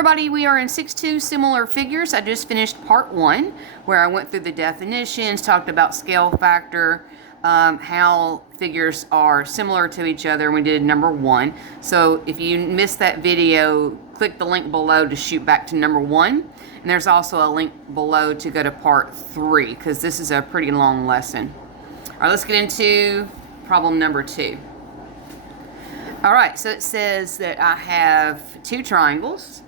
everybody, we are in 6-2 similar figures. I just finished part 1 where I went through the definitions, talked about scale factor, how figures are similar to each other, and we did number 1. So if you missed that video, click the link below to shoot back to number 1. And there's also a link below to go to part 3 because this is a pretty long lesson. All right, let's get into problem number 2. All right, so it says that I have two triangles.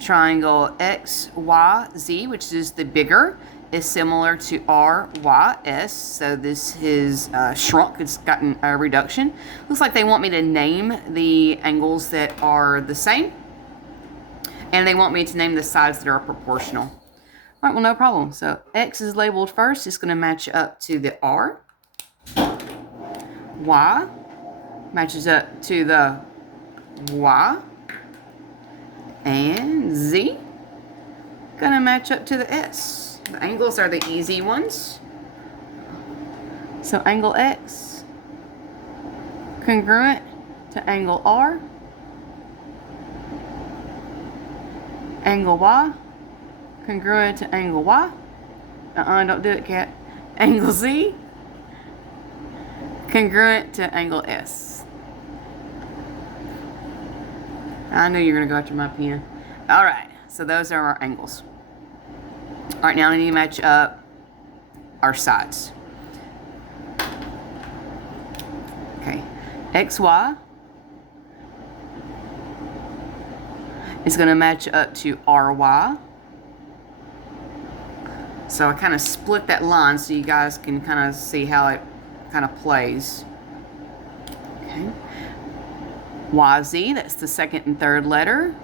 Triangle XYZ, which is the bigger, is similar to RYS. So this is shrunk. It's gotten a reduction. Looks like they want me to name the angles that are the same. And they want me to name the sides that are proportional. All right, well, no problem. So X is labeled first. It's going to match up to the R. Y matches up to the Y. And Z gonna match up to the S. The angles are the easy ones. So angle X congruent to angle R. Angle Y congruent to angle Y. Don't do it, cat. Angle Z congruent to angle S. I knew you were going to go after my pen. All right, so those are our angles. All right, now I need to match up our sides. Okay, XY is going to match up to RY. So I kind of split that line so you guys can kind of see how it kind of plays. Okay. YZ, that's the second and third letter,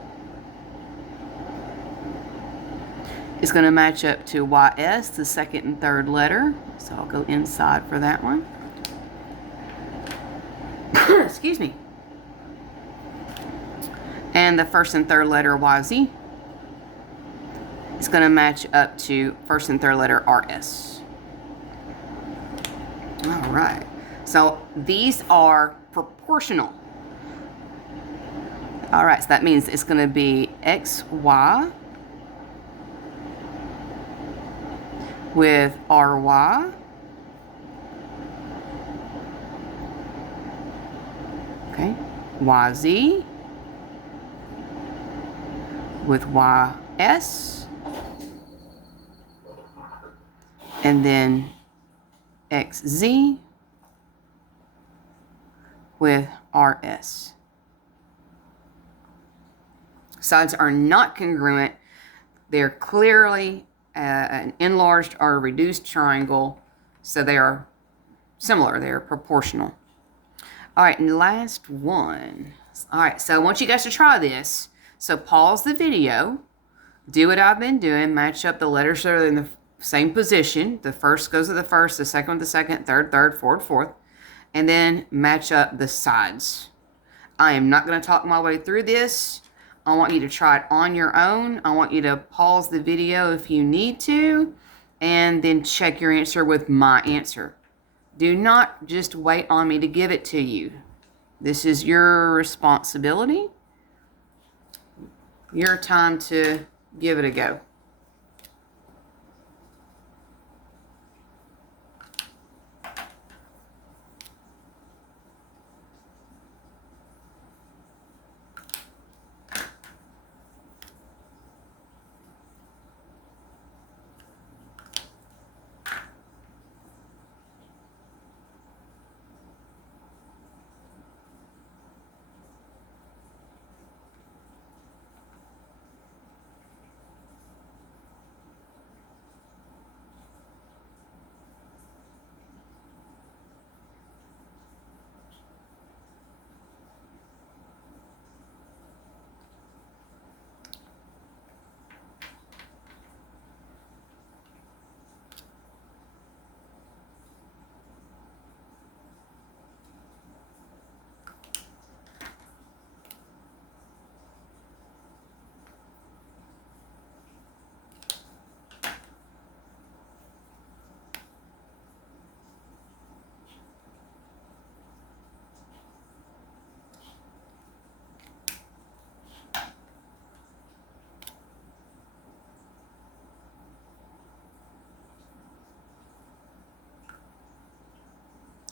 is going to match up to YS, the second and third letter. So I'll go inside for that one. Excuse me. And the first and third letter YZ is going to match up to first and third letter RS. All right. So these are proportional. All right, so that means it's going to be XY with RY okay, YZ with YS, and then XZ with RS. Sides are not congruent. They're clearly an enlarged or reduced triangle, so they are similar. They're proportional. All right, and the last one. All right, so I want you guys to try this. So pause the video, do what I've been doing, match up the letters that are in the same position. The first goes to the first, the second with the second, third, fourth, and then match up the sides. I am not going to talk my way through this. I want you to try it on your own. I want you to pause the video if you need to, and then check your answer with my answer. Do not just wait on me to give it to you. This is your responsibility. Your time to give it a go.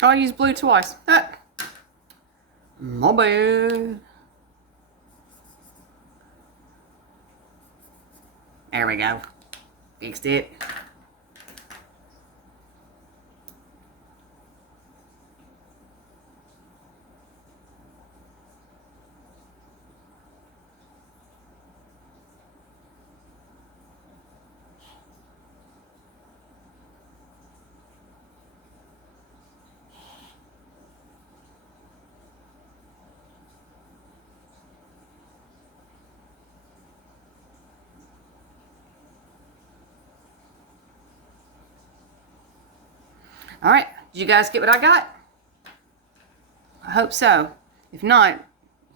Oh, I used blue twice. My bad. There we go. Fixed it. All right, did you guys get what I got? I hope so. If not,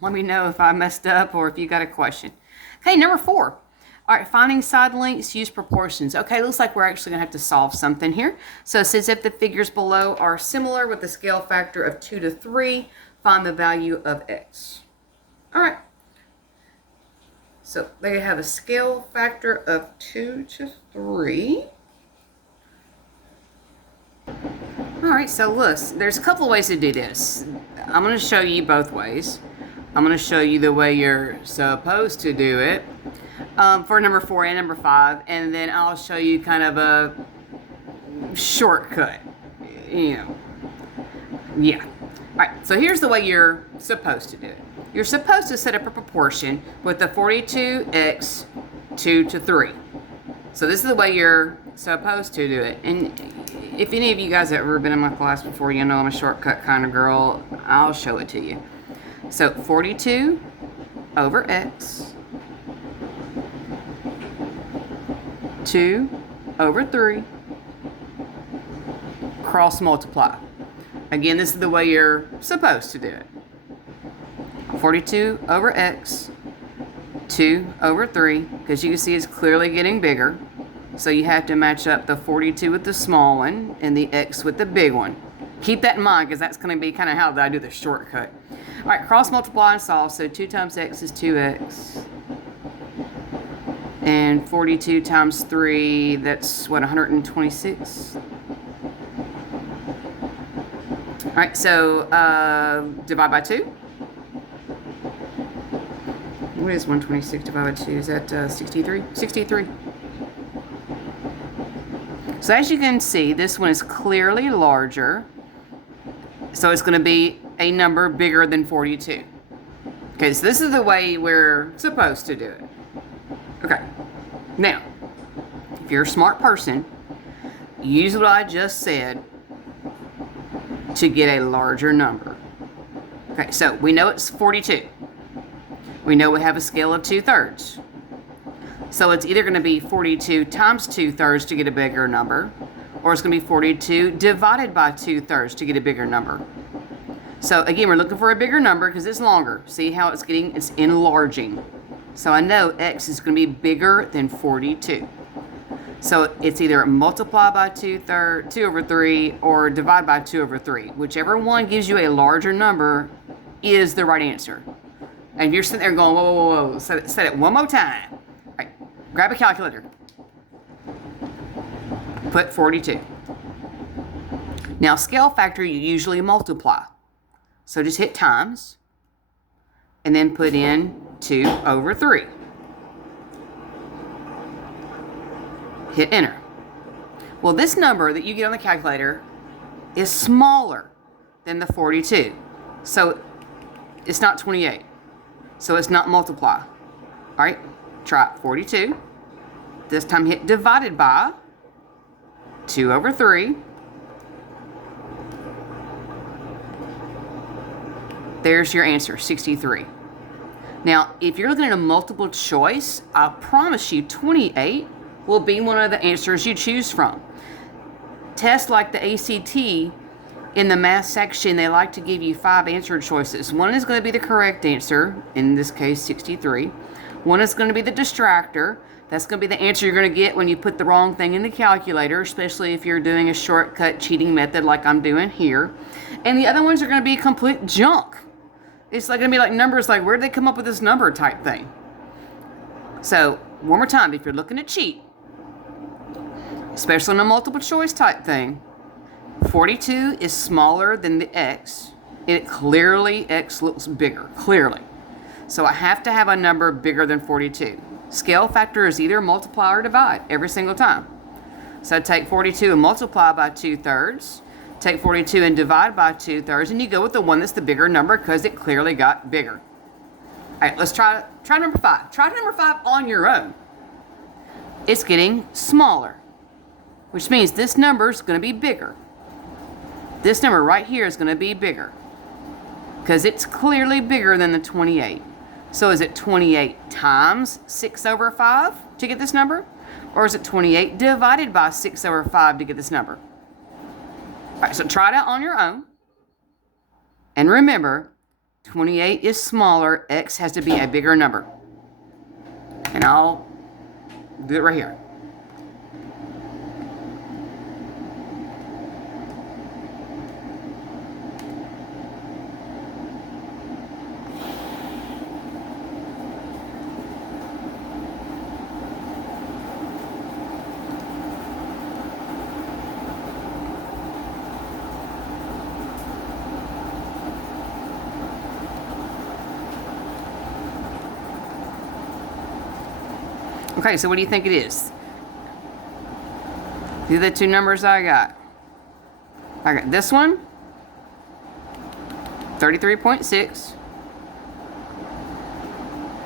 let me know if I messed up or if you got a question. Okay, number 4. All right, finding side lengths, use proportions. Okay, looks like we're actually going to have to solve something here. So it says if the figures below are similar with a scale factor of 2 to 3, find the value of x. All right. So they have a scale factor of 2 to 3. All right, so look, there's a couple of ways to do this. I'm going to show you both ways. I'm going to show you the way you're supposed to do it for number 4 and number 5, and then I'll show you kind of a shortcut, you know. Yeah. All right, so here's the way you're supposed to do it. You're supposed to set up a proportion with the 42x 2 to 3. So this is the way you're supposed to do it. And if any of you guys have ever been in my class before, you know I'm a shortcut kind of girl. I'll show it to you. So 42 over x, 2 over 3, cross multiply. Again, this is the way you're supposed to do it. 42 over x, 2 over 3, because you can see it's clearly getting bigger. So you have to match up the 42 with the small one and the x with the big one. Keep that in mind because that's going to be kind of how I do the shortcut. All right, cross multiply and solve. So 2 times x is 2x. And 42 times 3, that's what, 126? All right, so divide by 2. What is 126 divided by 2? Is that 63? 63. So as you can see, this one is clearly larger. So it's going to be a number bigger than 42. Okay, so this is the way we're supposed to do it. Okay, now, if you're a smart person, use what I just said to get a larger number. Okay, so we know it's 42. We know we have a scale of 2/3. So it's either going to be 42 times 2/3 to get a bigger number, or it's going to be 42 divided by 2/3 to get a bigger number. So again, we're looking for a bigger number because it's longer. See how it's enlarging. So I know x is going to be bigger than 42. So it's either multiply by 2 over 3 or divide by 2 over 3. Whichever one gives you a larger number is the right answer. And if you're sitting there going, whoa, whoa, whoa, say it one more time. All right, grab a calculator. Put 42. Now, scale factor, you usually multiply. So just hit times, and then put in 2 over 3. Hit enter. Well, this number that you get on the calculator is smaller than the 42. So it's not 28. So it's not multiply. All right, try 42. This time hit divided by 2 over 3. There's your answer, 63. Now, if you're looking at a multiple choice, I promise you 28 will be one of the answers you choose from. Tests like the ACT, in the math section, they like to give you 5 answer choices. One is going to be the correct answer, in this case 63. One is going to be the distractor. That's going to be the answer you're going to get when you put the wrong thing in the calculator, especially if you're doing a shortcut cheating method like I'm doing here. And the other ones are going to be complete junk. It's like going to be like numbers like, where did they come up with this number type thing? So, one more time, if you're looking to cheat, especially in a multiple choice type thing, 42 is smaller than the x. X looks bigger, clearly. So I have to have a number bigger than 42. Scale factor is either multiply or divide every single time. So take 42 and multiply by 2/3. Take 42 and divide by 2/3, and you go with the one that's the bigger number because it clearly got bigger. All right, let's try number 5. Try number 5 on your own. It's getting smaller, which means this number is going to be bigger. This number right here is going to be bigger because it's clearly bigger than the 28. So is it 28 times 6/5 to get this number? Or is it 28 divided by 6/5 to get this number? All right, so try it out on your own. And remember, 28 is smaller. X has to be a bigger number. And I'll do it right here. Okay, so what do you think it is? These are the two numbers I got. I got this one, 33.6.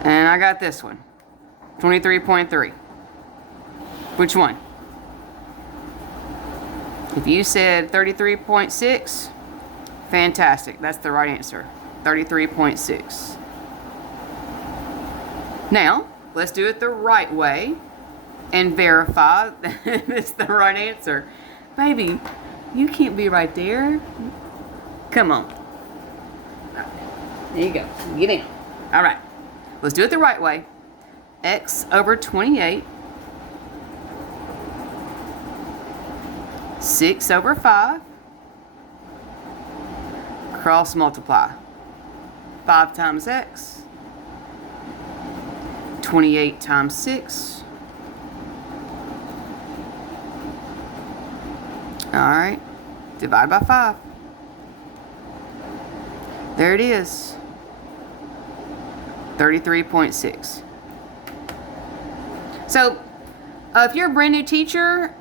And I got this one, 23.3. Which one? If you said 33.6, fantastic. That's the right answer. 33.6. Now, let's do it the right way and verify that it's the right answer. Baby, you can't be right there. Come on. There you go. Get in. All right. Let's do it the right way. X over 28. 6/5. Cross multiply. 5 times x. 28 times 6. All right. Divide by 5. There it is. 33.6. So, if you're a brand new teacher,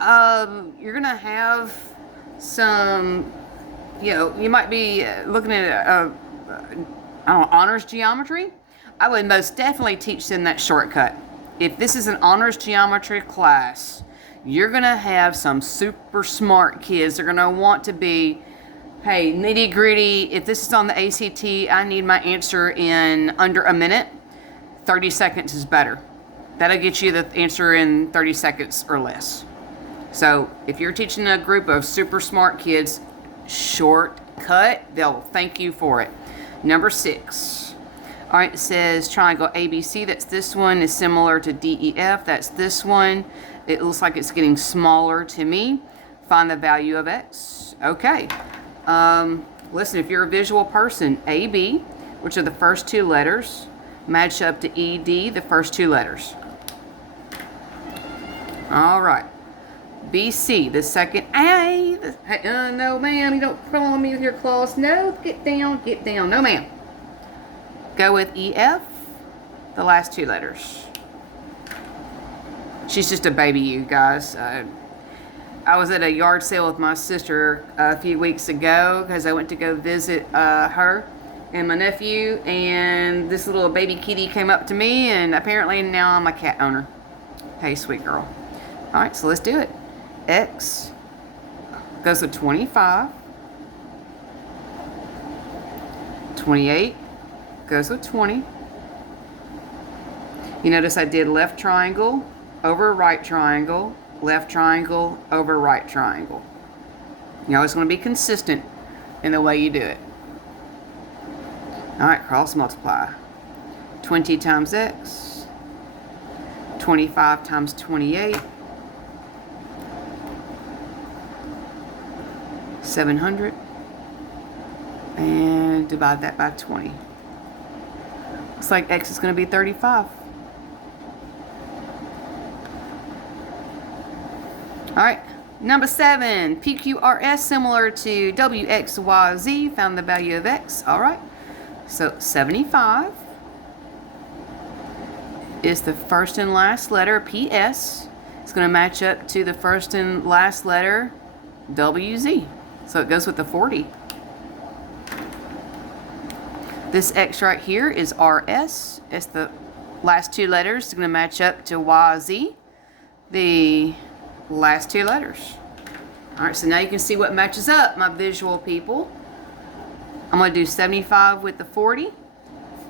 you're going to have some, you might be looking at, honors geometry. I would most definitely teach them that shortcut. If this is an honors geometry class, you're going to have some super smart kids. They're going to want to be, hey, nitty gritty. If this is on the ACT, I need my answer in under a minute. 30 seconds is better. That'll get you the answer in 30 seconds or less. So if you're teaching a group of super smart kids, shortcut, they'll thank you for it. Number 6. All right, it says triangle ABC, that's this one, is similar to DEF, that's this one. It looks like it's getting smaller to me. Find the value of x. Okay. Listen, if you're a visual person, AB, which are the first 2 letters, match up to ED, the first 2 letters. All right. BC, the second A. No, ma'am, you don't crawl on me with your claws. No, get down, get down. No, ma'am. Go with EF, the last 2 letters. She's just a baby, you guys. I was at a yard sale with my sister a few weeks ago because I went to go visit her and my nephew, and this little baby kitty came up to me, and apparently now I'm a cat owner. Hey, sweet girl. All right, so let's do it. X goes with 25. 28 goes with 20. You notice I did left triangle over right triangle, left triangle over right triangle. You always want to be consistent in the way you do it. All right, cross multiply. 20 times x, 25 times 28, 700, and divide that by 20. Looks like x is going to be 35. All right, Number 7, PQRS similar to WXYZ. Found the value of X. All right. So 75 is the first and last letter, PS. It's going to match up to the first and last letter, WZ. So it goes with the 40. This X right here is RS. It's the last two letters. It's going to match up to YZ, the last two letters. All right, so now you can see what matches up, my visual people. I'm going to do 75 with the 40,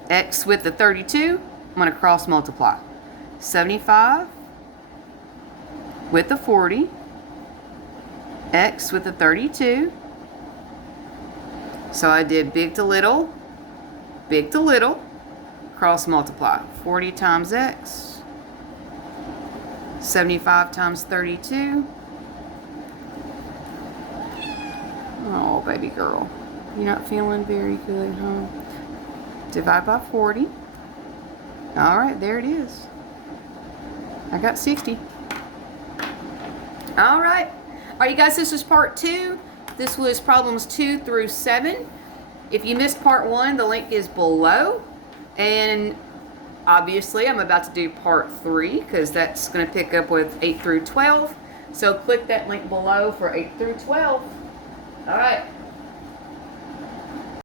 X with the 32. I'm going to cross multiply. 75 with the 40, X with the 32. So I did big to little, cross multiply. 40 times X, 75 times 32. Oh, baby girl, you're not feeling very good, huh? Divide by 40. All right, there it is. I got 60. All right, you guys, this is part 2. This was problems 2 through 7. If you missed part 1, the link is below. And obviously, I'm about to do part 3 because that's going to pick up with 8 through 12. So click that link below for 8 through 12. All right.